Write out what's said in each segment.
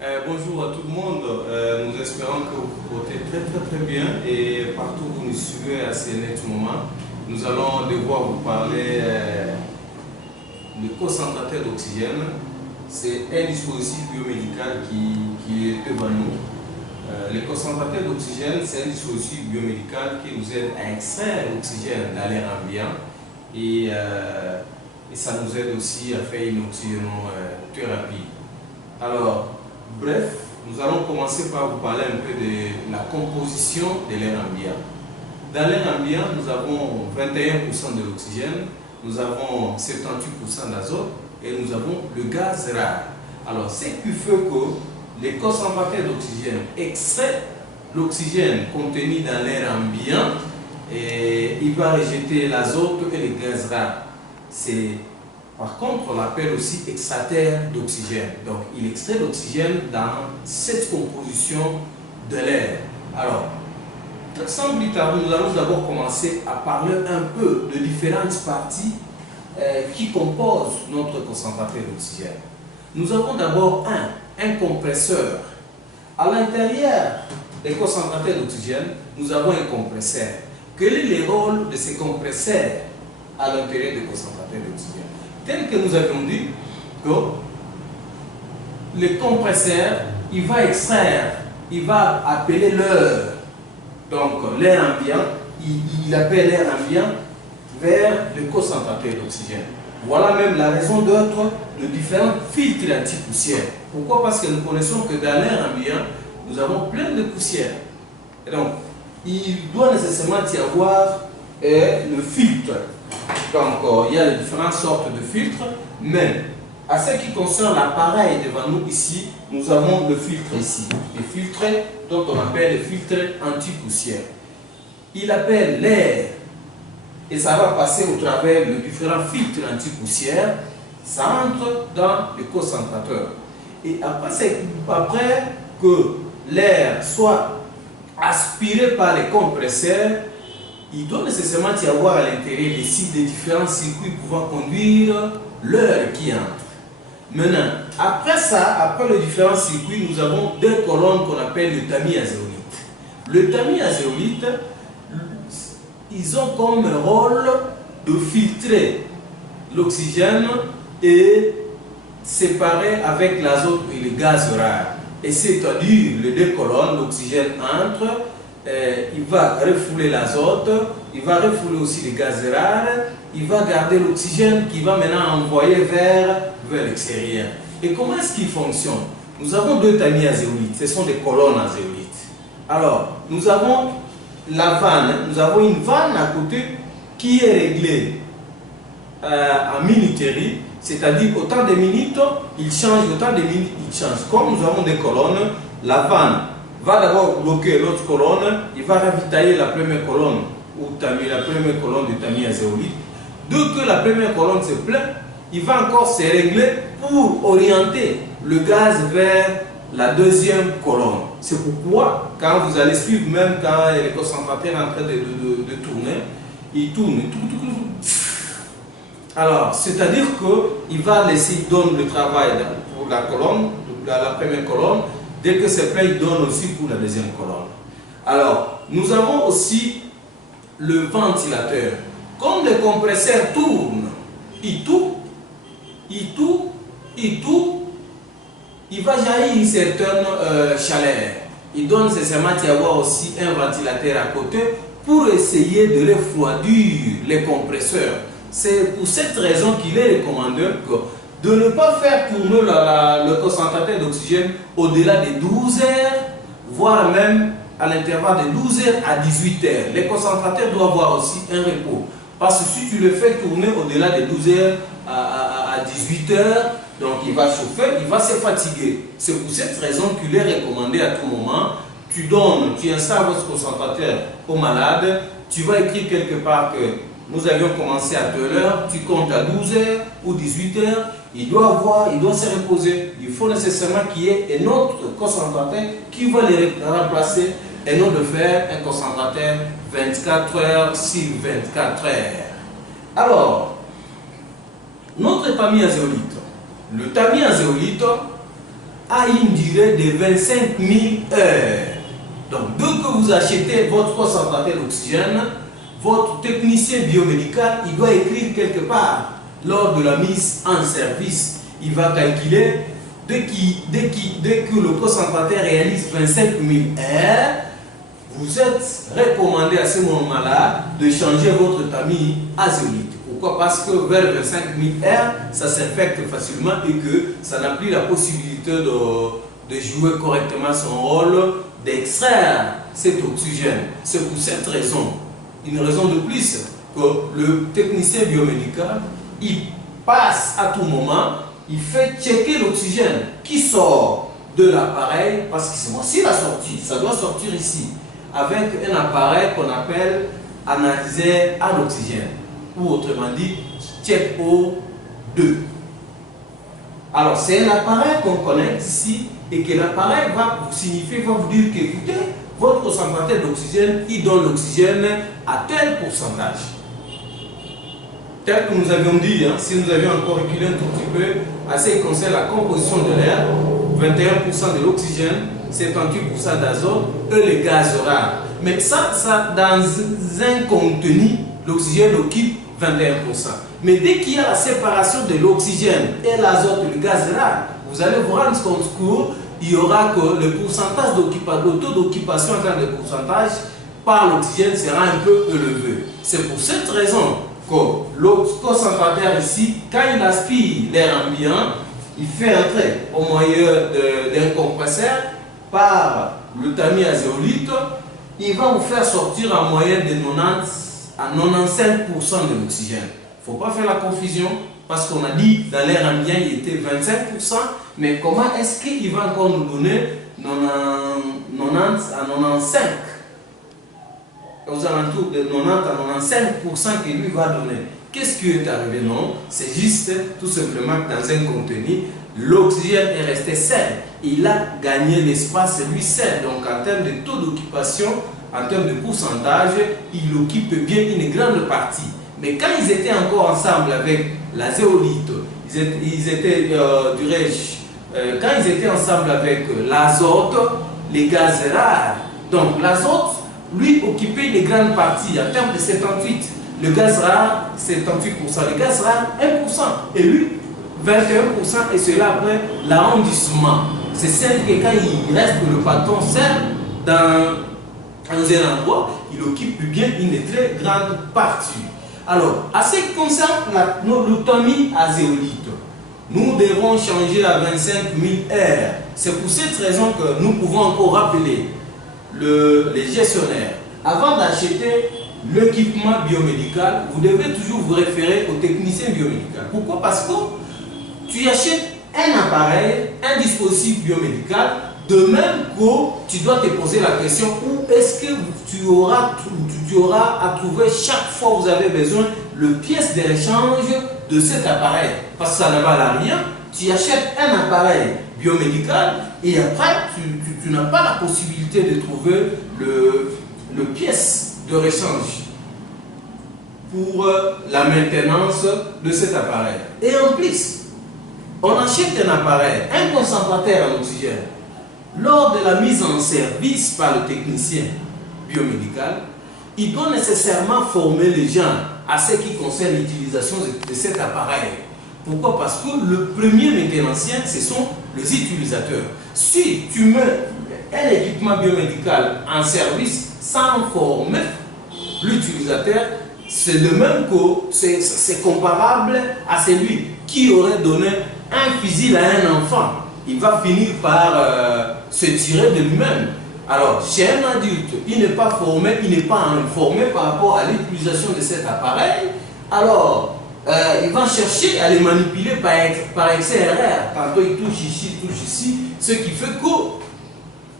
Bonjour à tout le monde. Nous espérons que vous vous portez très bien et partout où vous nous suivez à ce net moment. Nous allons devoir vous parler du concentrateur d'oxygène. C'est un dispositif biomédical qui est devant nous. Le concentrateur d'oxygène, c'est un dispositif biomédical qui nous aide à extraire l'oxygène dans l'air ambiant et ça nous aide aussi à faire une oxygénothérapie. Alors, bref, nous allons commencer par vous parler un peu de la composition de l'air ambiant. Dans l'air ambiant, nous avons 21% de l'oxygène, nous avons 78% d'azote et nous avons le gaz rare. Alors, ce qui fait que les concentrateurs d'oxygène extraient l'oxygène contenu dans l'air ambiant et il va rejeter l'azote et les gaz rares. Par contre, on l'appelle aussi extracteur d'oxygène. Donc, il extrait l'oxygène dans cette composition de l'air. Alors, sans plus tarder, nous allons d'abord commencer à parler un peu de différentes parties qui composent notre concentrateur d'oxygène. Nous avons d'abord un compresseur. À l'intérieur des concentrateurs d'oxygène, nous avons un compresseur. Quel est le rôle de ce compresseur à l'intérieur des concentrateurs d'oxygène? Tel que nous avions dit que le compresseur, il va extraire, il va appeler l'air, donc l'air ambiant, il appelle l'air ambiant vers le concentrateur d'oxygène. Voilà même la raison d'être de différents filtres anti-poussière. Pourquoi? Parce que nous connaissons que dans l'air ambiant, nous avons plein de poussière. Et donc, il doit nécessairement y avoir le filtre. Donc, il y a les différentes sortes de filtres, mais à ce qui concerne l'appareil devant nous ici, nous avons le filtre ici. Le filtre dont on appelle le filtre anti-poussière. Il appelle l'air et ça va passer au travers de différents filtres anti-poussière. Ça entre dans le concentrateur. Et après que l'air soit aspiré par les compresseurs, il doit nécessairement y avoir à l'intérieur ici des différents circuits pouvant conduire l'air qui entre. Maintenant, après ça, après les différents circuits, nous avons deux colonnes qu'on appelle le tamis azéolite. Le tamis azéolite, ils ont comme rôle de filtrer l'oxygène et séparer avec l'azote et le gaz rare. Et c'est-à-dire, les deux colonnes, l'oxygène entre, il va refouler l'azote, il va refouler aussi les gaz rares, il va garder l'oxygène qui va maintenant envoyer vers l'extérieur. Et comment est-ce qu'il fonctionne? Nous avons deux tamis azéolites, ce sont des colonnes azéolites. Alors, nous avons la vanne, nous avons une vanne à côté qui est réglée en minuterie, c'est-à-dire autant de minutes, il change, autant de minutes, il change. Comme nous avons des colonnes, la vanne va d'abord bloquer l'autre colonne, il va ravitailler la première colonne ou la première colonne de tamis azéolite. Dès que la première colonne se plein, il va encore se régler pour orienter le gaz vers la deuxième colonne. C'est pourquoi, quand vous allez suivre, même quand le concentrateur est en train de tourner, il tourne. Alors, c'est-à-dire qu'il va laisser donner le travail pour la colonne, la première colonne. Dès que c'est plein, il donne aussi pour la deuxième colonne. Alors, nous avons aussi le ventilateur. Comme le compresseur tourne, il va jaillir une certaine chaleur. Il donne nécessairement y avoir aussi un ventilateur à côté pour essayer de refroidir les compresseurs. C'est pour cette raison qu'il est recommandé de ne pas faire tourner le concentrateur d'oxygène au-delà de 12 heures, voire même à l'intervalle de 12 heures à 18 heures. Les concentrateurs doivent avoir aussi un repos. Parce que si tu le fais tourner au-delà de 12 heures à 18 heures, donc il va chauffer, il va se fatiguer. C'est pour cette raison qu'il est recommandé à tout moment. Tu installes votre concentrateur au malade, tu vas écrire quelque part que nous avions commencé à 2 heures, tu comptes à 12 heures ou 18 heures, il doit se reposer. Il faut nécessairement qu'il y ait un autre concentrateur qui va les remplacer et non de faire un concentrateur 24 heures sur 24 heures. Alors, notre tamis azéolite. Le tamis azéolite, a une durée de 25 000 heures. Donc, dès que vous achetez votre concentrateur d'oxygène, votre technicien biomédical, il doit écrire quelque part lors de la mise en service. Il va calculer, dès que le concentrateur réalise 25 000 heures, vous êtes recommandé à ce moment-là de changer votre tamis azéolite. Pourquoi? Parce que vers 25 000 heures, ça s'infecte facilement et que ça n'a plus la possibilité de jouer correctement son rôle, d'extraire cet oxygène. C'est pour cette raison, une raison de plus, que le technicien biomédical, il passe à tout moment, il fait checker l'oxygène qui sort de l'appareil, parce que c'est moi aussi la sortie, ça doit sortir ici, avec un appareil qu'on appelle analyseur à l'oxygène, ou autrement dit, check O2. Alors, c'est un appareil qu'on connecte ici et que l'appareil va vous signifier, va vous dire qu'écoutez, votre concentrateur d'oxygène, il donne l'oxygène à tel pourcentage. Tel que nous avions dit, hein, si nous avions encore reculé un tout petit peu, à ce qui concerne la composition de l'air, 21% de l'oxygène, 78% d'azote et les gaz rares. Mais ça, dans un contenu, l'oxygène occupe 21%. Mais dès qu'il y a la séparation de l'oxygène et l'azote et le gaz rare, vous allez vous rendre compte qu'il y aura que le pourcentage d'occupation, le taux d'occupation en termes de pourcentage par l'oxygène sera un peu élevé. C'est pour cette raison que le concentrateur ici, quand il aspire l'air ambiant, il fait entrer au moyen d'un compresseur par le tamis azéolite, il va vous faire sortir en moyenne de 90 à 95% de l'oxygène. Il ne faut pas faire la confusion parce qu'on a dit dans l'air ambiant il était 25%, mais comment est-ce qu'il va encore nous donner 90 à 95%? Aux alentours de 90 à 95% qu'il lui va donner. Qu'est-ce qui est arrivé? Non, c'est juste tout simplement que dans un contenu, l'oxygène est resté seul. Il a gagné l'espace lui seul. Donc en termes de taux d'occupation, en termes de pourcentage, il occupe bien une grande partie. Mais quand ils étaient encore ensemble avec l'azéolite, quand ils étaient ensemble avec l'azote, les gaz rares, donc l'azote, lui, occupait les grandes parties en termes de 78. Le gaz rare, 78%. Le gaz rare, 1%. Et lui, 21%. Et cela après l'arrondissement. C'est celle que quand il reste le patron seul dans un endroit, il occupe bien une très grande partie. Alors, à ce qui concerne le tamis azéolite, nous devons changer à 25 000 heures. C'est pour cette raison que nous pouvons encore rappeler les gestionnaires. Avant d'acheter l'équipement biomédical, vous devez toujours vous référer au technicien biomédical. Pourquoi? Parce que tu achètes un appareil, un dispositif biomédical, de même que tu dois te poser la question où est-ce que tu auras à trouver chaque fois que vous avez besoin le pièce de rechange de cet appareil. Parce que ça ne va à rien. Tu achètes un appareil biomédical et après tu n'as pas la possibilité de trouver le pièce de rechange pour la maintenance de cet appareil. Et en plus, on achète un appareil, un concentrateur en oxygène. Lors de la mise en service par le technicien biomédical, il doit nécessairement former les gens à ce qui concerne l'utilisation de cet appareil. Pourquoi? Parce que le premier maintenancien, ce sont les utilisateurs. Si tu mets un équipement biomédical en service sans former l'utilisateur, c'est de même que c'est comparable à celui qui aurait donné un fusil à un enfant. Il va finir par se tirer de lui-même. Alors, chez un adulte, il n'est pas formé, il n'est pas informé par rapport à l'utilisation de cet appareil. Alors, il va chercher à les manipuler par accéléreur. Tantôt il touche ici, ce qui fait que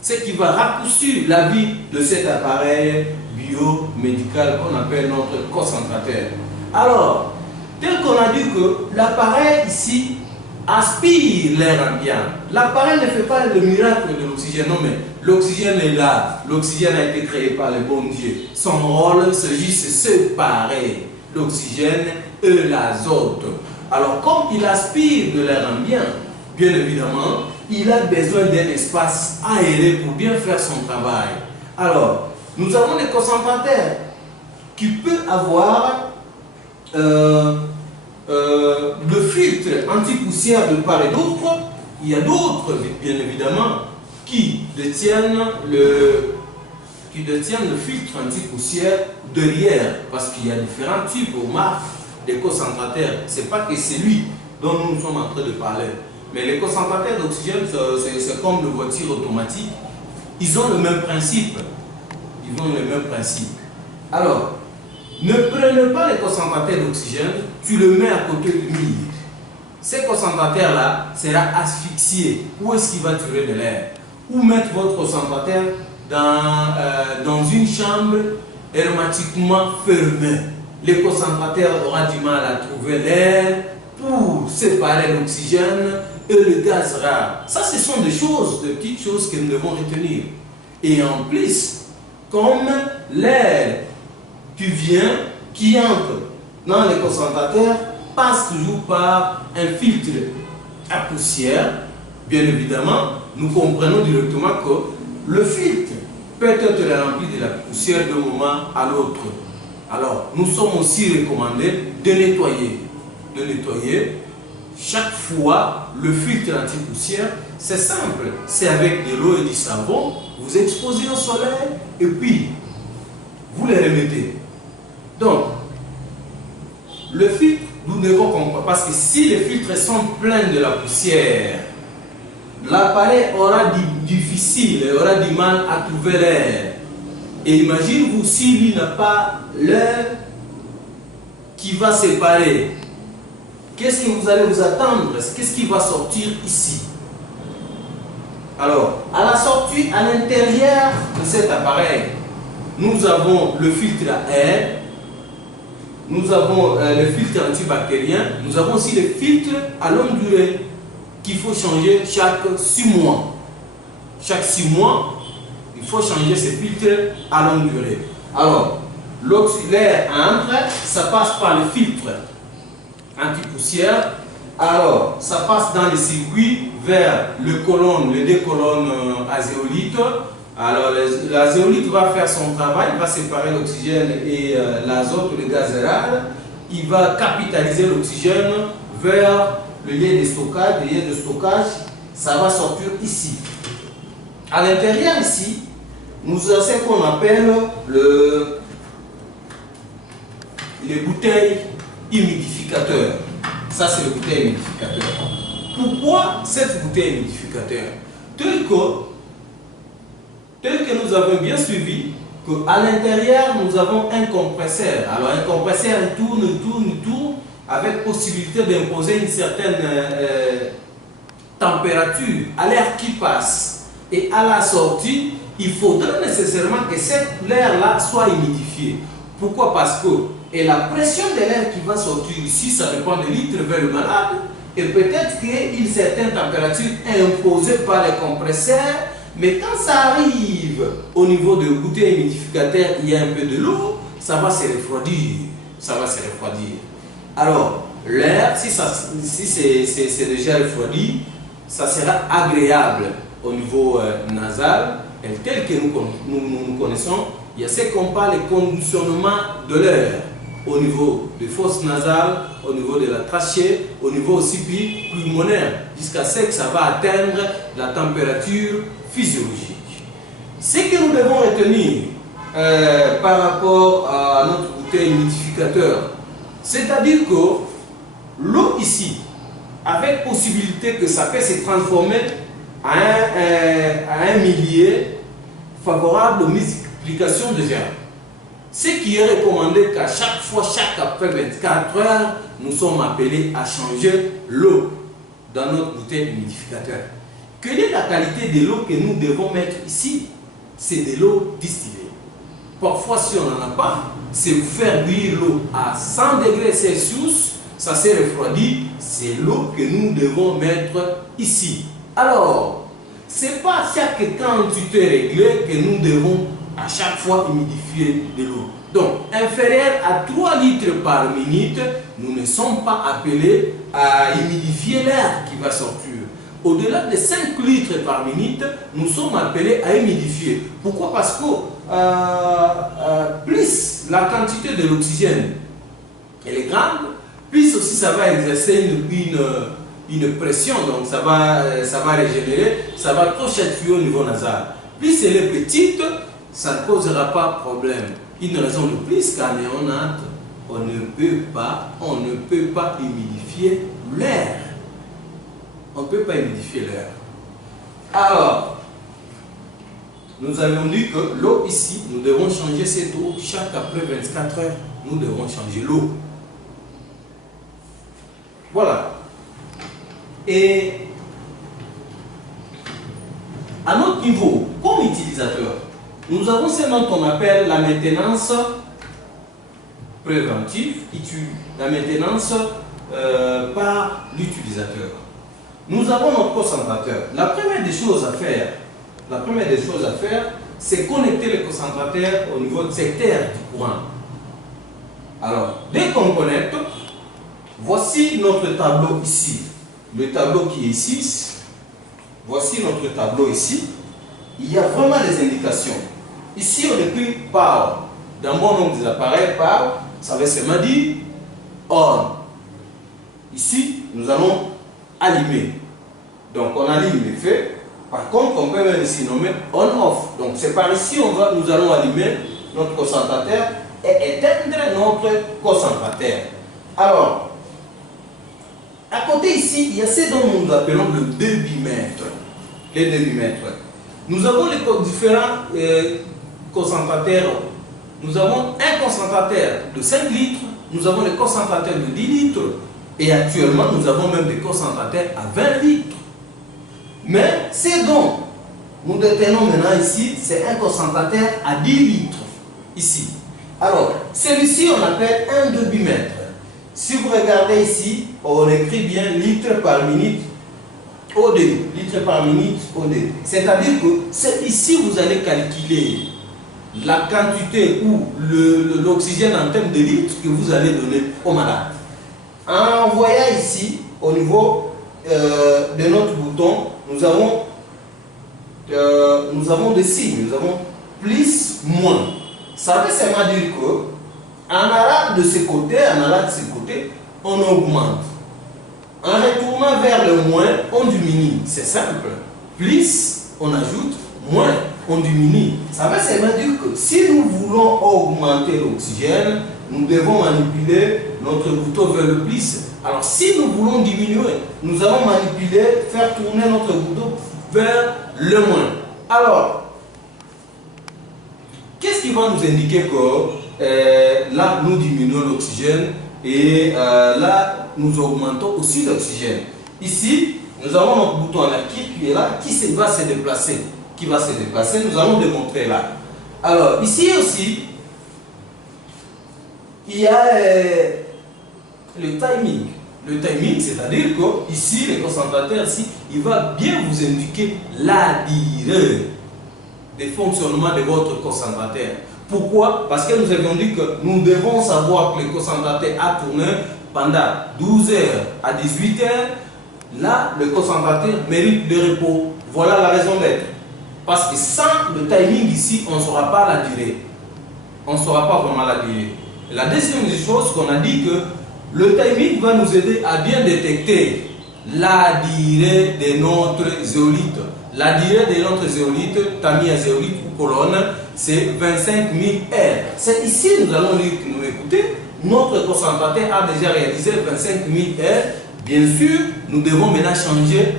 ce qui va raccourcir la vie de cet appareil biomédical qu'on appelle notre concentrateur. Alors, tel qu'on a dit que l'appareil ici aspire l'air ambiant. L'appareil ne fait pas le miracle de l'oxygène, non, mais l'oxygène est là. L'oxygène a été créé par le bon Dieu. Son rôle, c'est juste séparer l'oxygène et l'azote. Alors, comme il aspire de l'air ambiant, bien évidemment, il a besoin d'un espace aéré pour bien faire son travail. Alors, nous avons des concentrateurs qui peuvent avoir le filtre anti-poussière de part et d'autre. Il y a d'autres, bien évidemment, qui détiennent le filtre anti-poussière derrière, parce qu'il y a différents types ou marques de concentrateurs. Ce n'est pas que c'est lui dont nous sommes en train de parler. Mais les concentrateurs d'oxygène, c'est comme les voitures automatiques. Ils ont le même principe. Ils ont le même principe. Alors, ne prenez pas les concentrateurs d'oxygène, tu le mets à côté du mur. Ces concentrateurs-là seront asphyxiés. Où est-ce qu'il va tirer de l'air? Ou mettre votre concentrateur dans une chambre hermétiquement fermée. Le concentrateur aura du mal à trouver l'air pour séparer l'oxygène et le gaz rare. Ça, ce sont des choses, des petites choses que nous devons retenir. Et en plus, comme l'air qui entre dans les concentrateurs passe toujours par un filtre à poussière, bien évidemment, nous comprenons directement que le filtre peut être rempli de la poussière d'un moment à l'autre. Alors, nous sommes aussi recommandés de nettoyer. Chaque fois le filtre anti-poussière. C'est simple, c'est avec de l'eau et du savon, vous exposez au soleil et puis vous les remettez. Donc, le filtre, nous devons comprendre, parce que si les filtres sont pleins de la poussière, l'appareil aura du mal à trouver l'air. Et imaginez-vous si lui n'a pas l'air qui va séparer. Qu'est-ce que vous allez vous attendre? Qu'est-ce qui va sortir ici? Alors, à la sortie, à l'intérieur de cet appareil, nous avons le filtre à air, nous avons le filtre antibactérien, nous avons aussi le filtre à longue durée qu'il faut changer chaque 6 mois. Chaque 6 mois, il faut changer ce filtre à longue durée. Alors, l'air entre, ça passe par le filtre anti-poussière. Alors, ça passe dans les circuits vers les deux colonnes azéolithes. Alors, l'azéolite va faire son travail, il va séparer l'oxygène et l'azote, le gaz rare. Il va capitaliser l'oxygène vers le lieu de stockage. Le lieu de stockage, ça va sortir ici. À l'intérieur ici, nous avons ce qu'on appelle les bouteilles humidificateurs. Ça, c'est le bouteille humidificateur. Pourquoi cette bouteille humidificateur? Tel que nous avons bien suivi, qu'à l'intérieur, nous avons un compresseur. Alors, un compresseur, il tourne, avec possibilité d'imposer une certaine température à l'air qui passe. Et à la sortie, il faudra nécessairement que cet air-là soit humidifié. Pourquoi? Parce que la pression de l'air qui va sortir ici, ça dépend de litre vers le malade. Et peut-être qu'une certaine température est imposée par les compresseurs. Mais quand ça arrive au niveau de bouteille humidificateur, il y a un peu de l'eau, ça va se refroidir. Alors, l'air, si c'est déjà refroidi, ça sera agréable au niveau nasal. Et tel que nous connaissons, il y a ce qu'on parle de conditionnement de l'air au niveau des fosses nasales, au niveau de la trachée, au niveau aussi pulmonaire, jusqu'à ce que ça va atteindre la température physiologique. Ce que nous devons retenir par rapport à notre bouteille humidificateur, c'est-à-dire que l'eau ici, avec possibilité que ça peut se transformer à un milieu favorable aux multiplications de germes. Ce qui est recommandé qu'à chaque fois, après 24 heures, nous sommes appelés à changer l'eau dans notre bouteille humidificateur. Quelle est la qualité de l'eau que nous devons mettre ici? C'est de l'eau distillée. Parfois, si on n'en a pas, c'est faire bouillir l'eau à 100 degrés Celsius, ça s'est refroidi, c'est l'eau que nous devons mettre ici. Alors, ce n'est pas chaque quantité réglée que nous devons à chaque fois humidifier de l'eau. Donc, inférieur à 3 litres par minute, nous ne sommes pas appelés à humidifier l'air qui va sortir. au-delà de 5 litres par minute, nous sommes appelés à humidifier. Pourquoi? Parce que plus la quantité de l'oxygène elle est grande, plus aussi ça va exercer une pression, donc ça va régénérer, ça va trop chatouiller au niveau nasal. Plus elle est petite, ça ne causera pas de problème. Une raison de plus qu'en néonate, on ne peut pas humidifier l'air. On ne peut pas humidifier l'air. Alors, nous avions dit que l'eau ici, nous devons changer cette eau chaque après 24 heures. Nous devons changer l'eau. Voilà. Et à notre niveau, comme utilisateur, nous avons ce dont on appelle la maintenance préventive, la maintenance par l'utilisateur. Nous avons notre concentrateur. La première des choses à faire, c'est connecter le concentrateur au niveau du secteur du courant. Alors, dès qu'on connecte, voici notre tableau ici. Le tableau qui est ici, voici notre tableau ici. Il y a vraiment des indications. Ici, on écrit power. Dans mon nombre des appareils, power, ça veut seulement dire on. Ici, nous allons allumer. Donc, on allume les feux. Par contre, on peut même ici nommer on-off. Donc, c'est par ici nous allons allumer notre concentrateur et éteindre notre concentrateur. Alors, à côté ici, il y a ce dont nous appelons le débitmètre. Les débitmètres. Nous avons les différents concentrateurs. Nous avons un concentrateur de 5 litres, nous avons les concentrateurs de 10 litres et actuellement nous avons même des concentrateurs à 20 litres. Mais ce dont nous détenons maintenant ici, c'est un concentrateur à 10 litres. Ici. Alors, celui-ci on appelle un débitmètre. Si vous regardez ici, on écrit bien litres par minute OD. Litres par minute OD. C'est-à-dire que c'est ici vous allez calculer la quantité ou l'oxygène en termes de litres que vous allez donner au malade. En voyant ici, au niveau de notre bouton, nous avons des signes. Nous avons plus, moins. Ça veut seulement dire que en allant de ce côté, on augmente. En retournant vers le moins, on diminue. C'est simple. Plus, on ajoute, moins, on diminue. Ça veut seulement dire que si nous voulons augmenter l'oxygène, nous devons manipuler notre bouton vers le plus. Alors si nous voulons diminuer, nous allons manipuler, faire tourner notre bouton vers le moins. Alors, qu'est-ce qui va nous indiquer que là, nous diminuons l'oxygène et là, nous augmentons aussi l'oxygène? Ici, nous avons notre bouton là qui est là, qui va se déplacer. Nous allons démontrer là. Alors, ici aussi, il y a le timing. Le timing, c'est-à-dire que ici, le concentrateur, ici, il va bien vous indiquer la durée de fonctionnement de votre concentrateur. Pourquoi? Parce que nous avions dit que nous devons savoir que le concentrateur a tourné pendant 12 heures à 18 heures. Là, le concentrateur mérite de repos. Voilà la raison d'être. Parce que sans le timing ici, on ne saura pas la durée. On ne saura pas vraiment la durée. La deuxième chose qu'on a dit que le timing va nous aider à bien détecter la durée de notre zéolite. La durée de notre zéolite, tamis à zéolite ou colonne, c'est 25 000 R. C'est ici, nous allons nous écouter. Notre concentrateur a déjà réalisé 25 000 R. Bien sûr, nous devons maintenant changer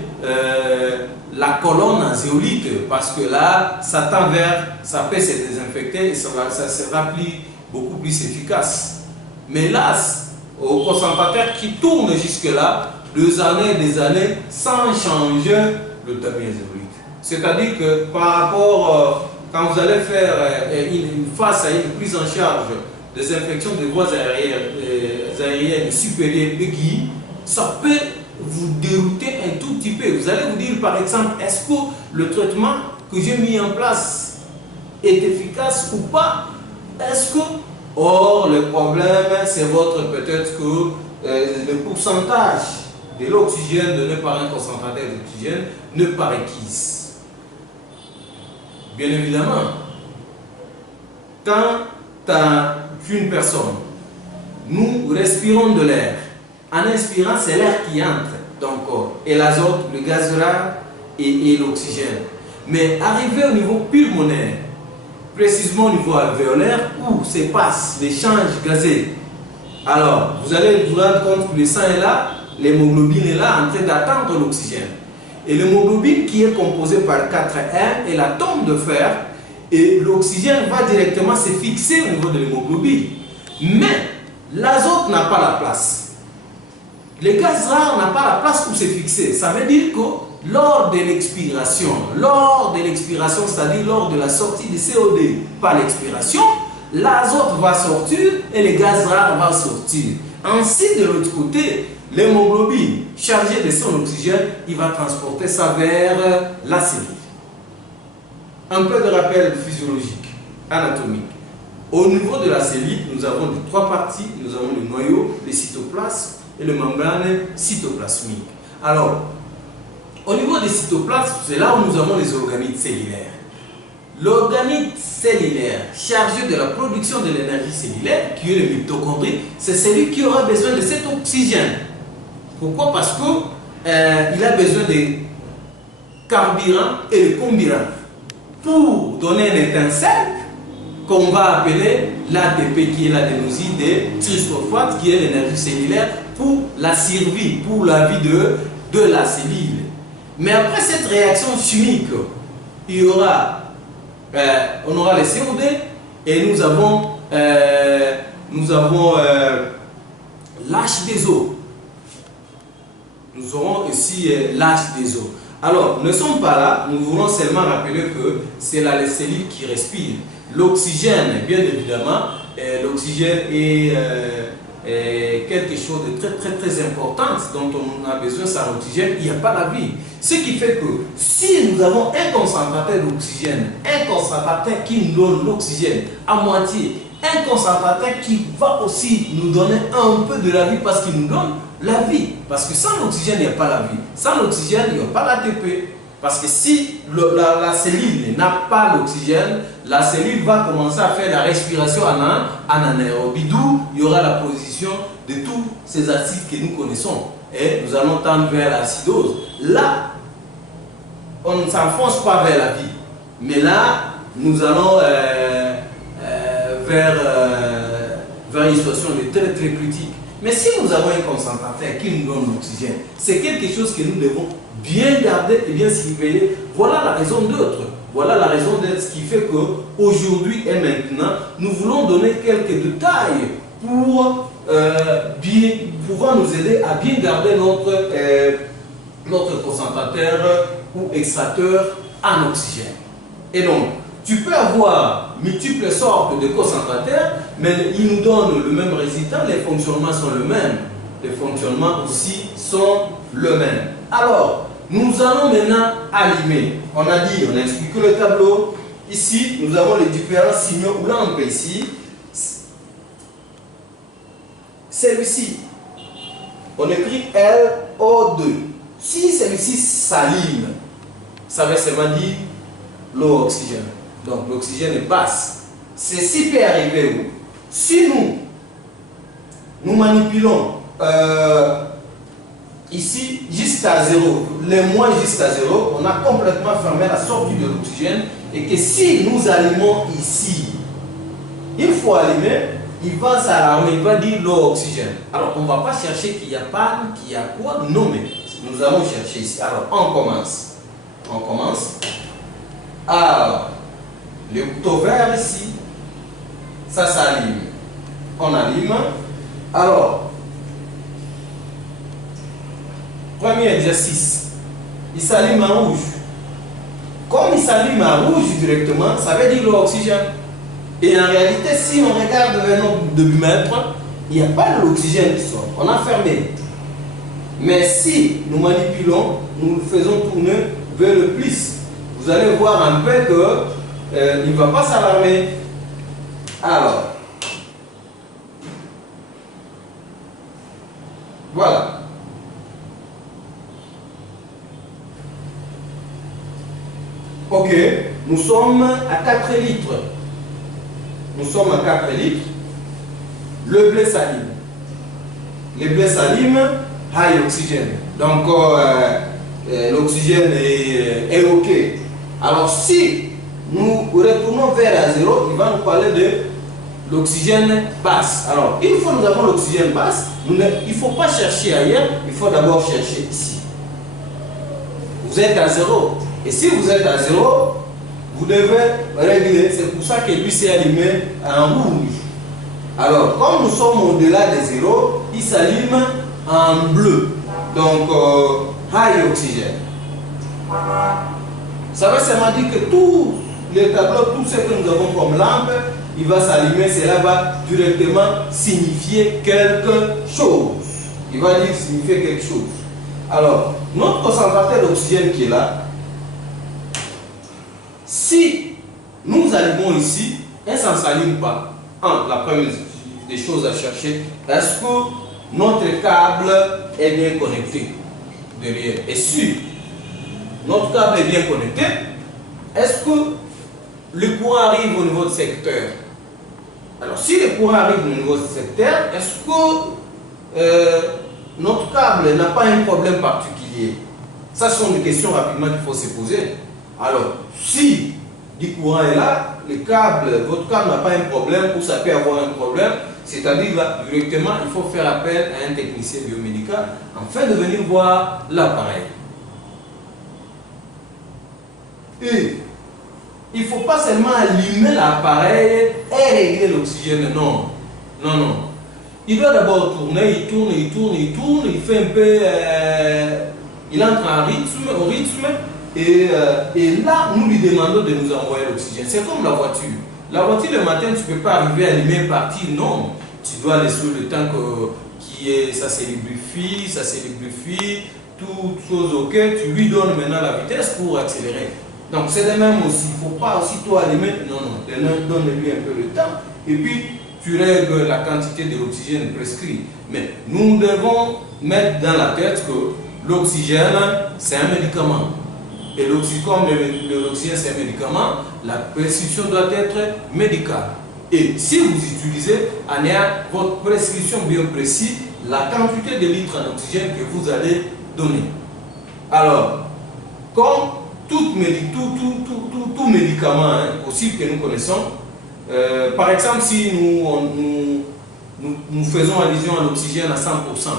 la colonne en zéolite parce que là, ça tend vers, ça peut se désinfecter et ça sera beaucoup plus efficace. Mais là, au concentrateur qui tourne jusque-là, des années, sans changer le tamis à zéolite. C'est-à-dire que par rapport, quand vous allez faire face à une prise en charge des infections des voies aériennes supérieures aiguës, ça peut vous dérouter un tout petit peu. Vous allez vous dire par exemple, est-ce que le traitement que j'ai mis en place est efficace ou pas? Est-ce que, or le problème c'est peut-être que le pourcentage de l'oxygène donné par un concentrateur d'oxygène n'est pas requise. Bien évidemment, quand une personne, nous respirons de l'air, en inspirant, c'est l'air qui entre dans le corps, et l'azote, le gaz rare et l'oxygène. Mais arrivé au niveau pulmonaire, précisément au niveau alvéolaire, où se passe l'échange gazé, alors vous allez vous rendre compte que le sang est là, l'hémoglobine est là en train d'attendre l'oxygène. Et l'hémoglobine qui est composée par 4R est l'atome de fer, et l'oxygène va directement se fixer au niveau de l'hémoglobine. Mais l'azote n'a pas la place. Le gaz rare n'a pas la place pour se fixer. Ça veut dire que lors de l'expiration, c'est-à-dire lors de la sortie du CO2 par l'expiration, l'azote va sortir et le gaz rare va sortir. Ainsi, de l'autre côté, l'hémoglobine chargée de son oxygène, il va transporter ça vers la cellule. Un peu de rappel physiologique, anatomique. Au niveau de la cellule, nous avons les trois parties. Nous avons le noyau, le cytoplasme et le membrane cytoplasmique. Alors, au niveau des cytoplasmes, c'est là où nous avons les organites cellulaires. L'organite cellulaire chargé de la production de l'énergie cellulaire, qui est le mitochondrie, c'est celui qui aura besoin de cet oxygène. Pourquoi? Parce qu'il a besoin de carburant et de comburant pour donner une étincelle qu'on va appeler l'ATP, qui est l'adénosine de triphosphate, qui est l'énergie cellulaire pour la survie, pour la vie de la cellule. Mais après cette réaction chimique, il y aura, on aura le CO2 et nous avons l'H2O. Nous aurons ici l'H2O. Alors, ne sommes pas là, nous voulons seulement rappeler que c'est là les cellules qui respirent. L'oxygène, bien évidemment, l'oxygène est quelque chose de très important dont on a besoin. Sans l'oxygène, il n'y a pas la vie. Ce qui fait que si nous avons un concentrateur d'oxygène, un concentrateur qui nous donne l'oxygène à moitié, un concentrateur qui va aussi nous donner un peu de la vie parce qu'il nous donne la vie. Parce que sans l'oxygène, il n'y a pas la vie. Sans l'oxygène, il n'y a pas l'ATP. Parce que si la cellule n'a pas l'oxygène, la cellule va commencer à faire la respiration en anaérobie, d'où il y aura la position de tous ces acides que nous connaissons. Et nous allons tendre vers l'acidose. Là, on ne s'enfonce pas vers la vie. Mais là, nous allons vers une situation de très critique. Mais si nous avons un concentrateur qui nous donne l'oxygène, c'est quelque chose que nous devons bien garder et bien surveiller. Voilà la raison d'être. Voilà la raison d'être, ce qui fait qu'aujourd'hui et maintenant, nous voulons donner quelques détails pour pouvoir nous aider à bien garder notre concentrateur ou extracteur en oxygène. Et donc, tu peux avoir multiples sortes de concentrateurs, mais ils nous donnent le même résultat, les fonctionnements sont les mêmes. Les fonctionnements aussi sont les mêmes. Alors, nous allons maintenant allumer. On a dit, on a expliqué le tableau. Ici, nous avons les différents signaux ou lampes ici. Celui-ci, on écrit LO2. Si celui-ci s'allume, ça veut seulement dire l'eau oxygène. Donc l'oxygène est basse. Ceci peut arriver où? Si nous manipulons ici jusqu'à 0, les moins jusqu'à 0, on a complètement fermé la sortie de l'oxygène et que si nous allumons ici, il faut allumer, il va s'alarmer, il va dire l'eau oxygène. Alors on ne va pas chercher qu'il y a panne, qu'il y a quoi, non mais nous allons chercher ici. Alors on commence. On commence. Alors, le bouton vert ici, ça s'allume. On allume. Alors, premier exercice, il s'allume en rouge. Comme il s'allume en rouge directement, ça veut dire l'oxygène. Et en réalité, si on regarde vers notre demi-mètre, il n'y a pas de l'oxygène qui sort. On a fermé. Mais si nous manipulons, nous le faisons tourner vers le plus. Vous allez voir un peu qu'il ne va pas s'alarmer. Alors, voilà. Ok, nous sommes à 4 litres. Nous sommes à 4 litres. Le blé s'allume. Le blé s'allume, high oxygène. Donc, l'oxygène est OK. Alors, si nous retournons vers à 0, il va nous parler de l'oxygène basse. Alors, une fois que nous avons l'oxygène basse, il ne faut pas chercher ailleurs, il faut d'abord chercher ici. Vous êtes à 0. Et si vous êtes à 0, vous devez régler. C'est pour ça que lui s'est allumé en rouge. Alors, comme nous sommes au-delà de 0, il s'allume en bleu. Donc, high oxygène. Ça veut seulement dire que tous les tableaux, tout ce que nous avons comme lampe, il va s'allumer. Cela va directement signifier quelque chose. Il va dire signifier quelque chose. Alors, notre concentrateur d'oxygène qui est là, si nous allumons ici, elle ne s'allume pas. La première des choses à chercher, est-ce que notre câble est bien connecté derrière? Et si notre câble est bien connecté, est-ce que le courant arrive au niveau du secteur? Alors, si le courant arrive au niveau du secteur, est-ce que notre câble n'a pas un problème particulier? Ça, ce sont des questions rapidement qu'il faut se poser. Alors, si du courant est là, le câble, votre câble n'a pas un problème ou ça peut avoir un problème, c'est-à-dire directement, il faut faire appel à un technicien biomédical afin de venir voir l'appareil. Et il ne faut pas seulement allumer l'appareil et régler l'oxygène, non. Non, non. Il doit d'abord tourner, il tourne, il tourne, il tourne, il fait un peu... il entre en rythme, au rythme. Et là, nous lui demandons de nous envoyer l'oxygène. C'est comme la voiture. La voiture, le matin, tu ne peux pas arriver à allumer, partir. Non. Tu dois laisser le temps ça se lubrifie, toute chose OK. Tu lui donnes maintenant la vitesse pour accélérer. Donc, c'est de même aussi. Il ne faut pas aussitôt allumer. Non, non. Donne-lui un peu le temps. Et puis, tu règles la quantité de l'oxygène prescrit. Mais nous devons mettre dans la tête que l'oxygène, c'est un médicament. Et comme l'oxygène c'est un médicament, la prescription doit être médicale. Et si vous utilisez en ayant votre prescription bien précise, la quantité de litres en oxygène que vous allez donner. Alors, comme tout médicament possible que nous connaissons, par exemple, si nous faisons allusion à l'oxygène à 100%,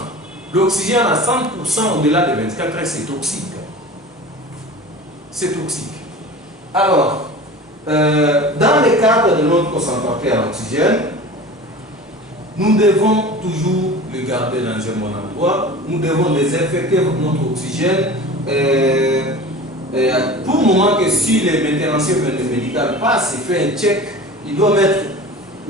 l'oxygène à 100% au-delà de 24 heures, c'est toxique. C'est toxique. Alors, dans le cadre de notre concentrateur à oxygène, nous devons toujours le garder dans un bon endroit. Nous devons désinfecter notre oxygène. Pour le moment que si les maintenanciers médicaux passent et fait un check, il doit mettre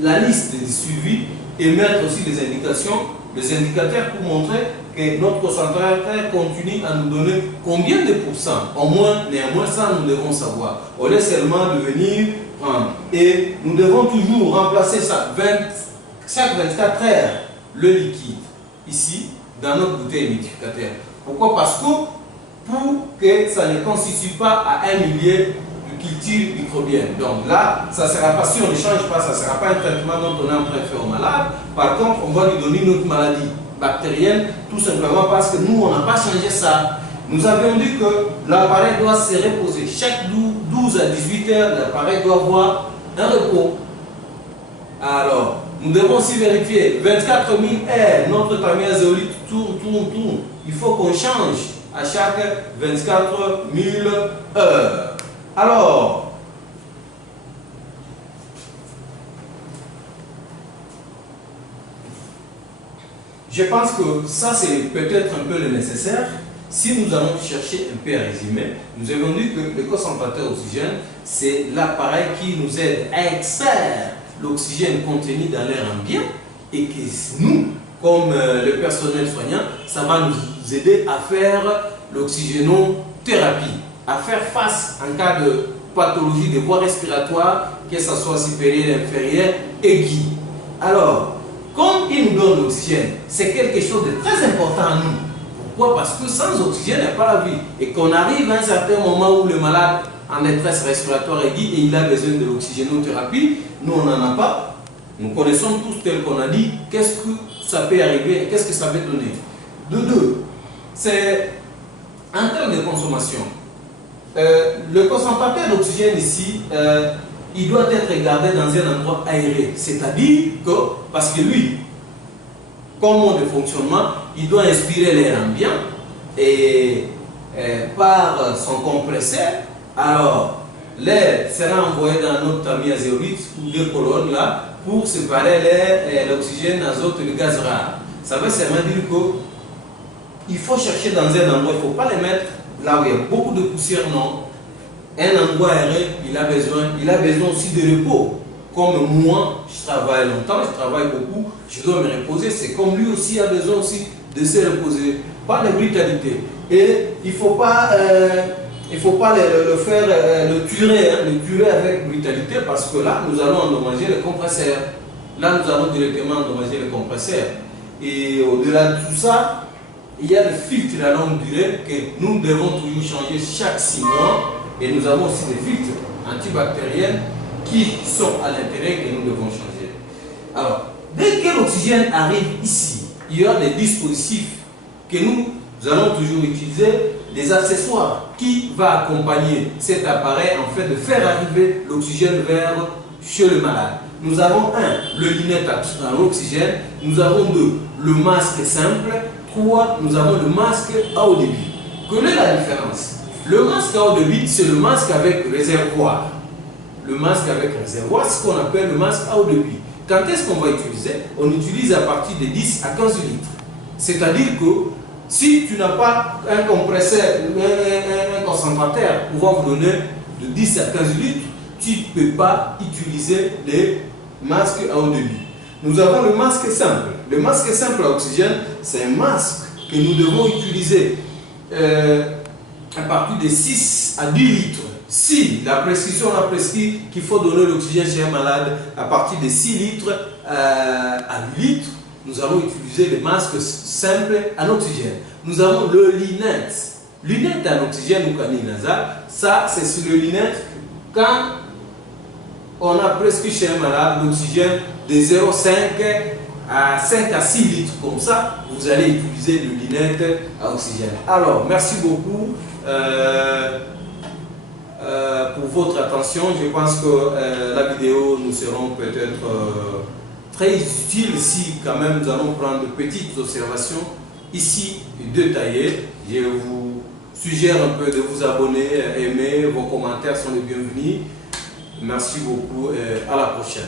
la liste de suivi et mettre aussi des indications, des indicateurs pour montrer que notre concentrateur continue à nous donner combien de pourcents. Au moins, néanmoins, ça nous devons savoir. Au lieu seulement de venir prendre. Et nous devons toujours remplacer ça chaque 24 heures le liquide ici dans notre bouteille humidificateur. Pourquoi? Parce que pour que ça ne constitue pas à un millier de culture microbienne. Donc là, ça ne sera pas, si on ne change pas, ça ne sera pas un traitement dont on est en train de faire au malade. Par contre, on va lui donner une autre maladie bactérienne, tout simplement parce que nous, on n'a pas changé ça. Nous avions dit que l'appareil doit se reposer. Chaque 12 à 18 heures, l'appareil doit avoir un repos. Alors, nous devons aussi vérifier 24 000 heures, notre tamiya zéolite tourne. Il faut qu'on change à chaque 24 000 heures. Alors, je pense que ça c'est peut-être un peu le nécessaire. Si nous allons chercher un peu à résumer, nous avons dit que le concentrateur d'oxygène, c'est l'appareil qui nous aide à extraire l'oxygène contenu dans l'air ambiant et que nous, comme le personnel soignant, ça va nous aider à faire l'oxygénothérapie, à faire face en cas de pathologie de voie respiratoire, que ce soit supérieure, inférieure, aiguë. Alors, comme il nous donne l'oxygène, c'est quelque chose de très important à nous. Pourquoi? Parce que sans oxygène, il n'y a pas la vie. Et qu'on arrive à un certain moment où le malade en détresse respiratoire aiguë et il a besoin de l'oxygénothérapie. Nous, on n'en a pas. Nous connaissons tous, tel qu'on a dit, qu'est-ce que ça peut arriver et qu'est-ce que ça peut donner. De deux, c'est en termes de consommation. Le concentrateur d'oxygène ici, il doit être gardé dans un endroit aéré. C'est-à-dire que, parce que lui, comme mode de fonctionnement, il doit inspirer l'air ambiant et par son compresseur, alors l'air sera envoyé dans notre tamis azéolite ou deux colonnes là pour séparer l'air, l'oxygène, l'azote et le gaz rare. Ça veut seulement dire qu'il faut chercher dans un endroit, il ne faut pas les mettre là où il y a beaucoup de poussière, non. Un endroit aéré, il a besoin aussi de repos. Comme moi, je travaille longtemps, je travaille beaucoup, je dois me reposer. C'est comme lui aussi a besoin aussi de se reposer. Pas de brutalité. Et il ne faut pas, le faire, le tuer avec brutalité parce que là, nous allons endommager le compresseur. Là, nous allons directement endommager le compresseur. Et au-delà de tout ça, il y a le filtre à longue durée que nous devons toujours changer chaque 6 mois. Et nous avons aussi des filtres antibactériens qui sont à l'intérieur que nous devons changer. Alors, dès que l'oxygène arrive ici, il y aura des dispositifs que nous allons toujours utiliser, des accessoires qui vont accompagner cet appareil en fait de faire arriver l'oxygène chez le malade. Nous avons le lunette à l'oxygène, nous avons 2, le masque simple, 3, nous avons le masque à haut débit. Quelle est la différence? Le masque à haut débit, c'est le masque avec réservoir. Le masque avec réservoir, c'est ce qu'on appelle le masque à haut débit. Quand est-ce qu'on va utiliser? On utilise à partir de 10 à 15 litres. C'est-à-dire que si tu n'as pas un compresseur, un concentrateur pouvant vous donner de 10 à 15 litres, tu ne peux pas utiliser les masques à haut débit. Nous avons le masque simple. Le masque simple à oxygène, c'est un masque que nous devons utiliser à partir de 6 à 10 litres. Si la prescription a prescrit qu'il faut donner l'oxygène chez un malade à partir de 6 litres à 8 litres, nous allons utiliser les masques simples en oxygène. Nous avons le lunette. Lunette en oxygène ou canine nasale, ça c'est sur le lunette quand on a prescrit chez un malade l'oxygène de 0,5 à 5 à 6 litres. Comme ça, vous allez utiliser le lunette à oxygène. Alors, merci beaucoup pour votre attention. Je pense que la vidéo nous seront peut-être très utile si quand même nous allons prendre de petites observations ici détaillées. Je vous suggère un peu de vous abonner, aimer, vos commentaires sont les bienvenus. Merci beaucoup et à la prochaine.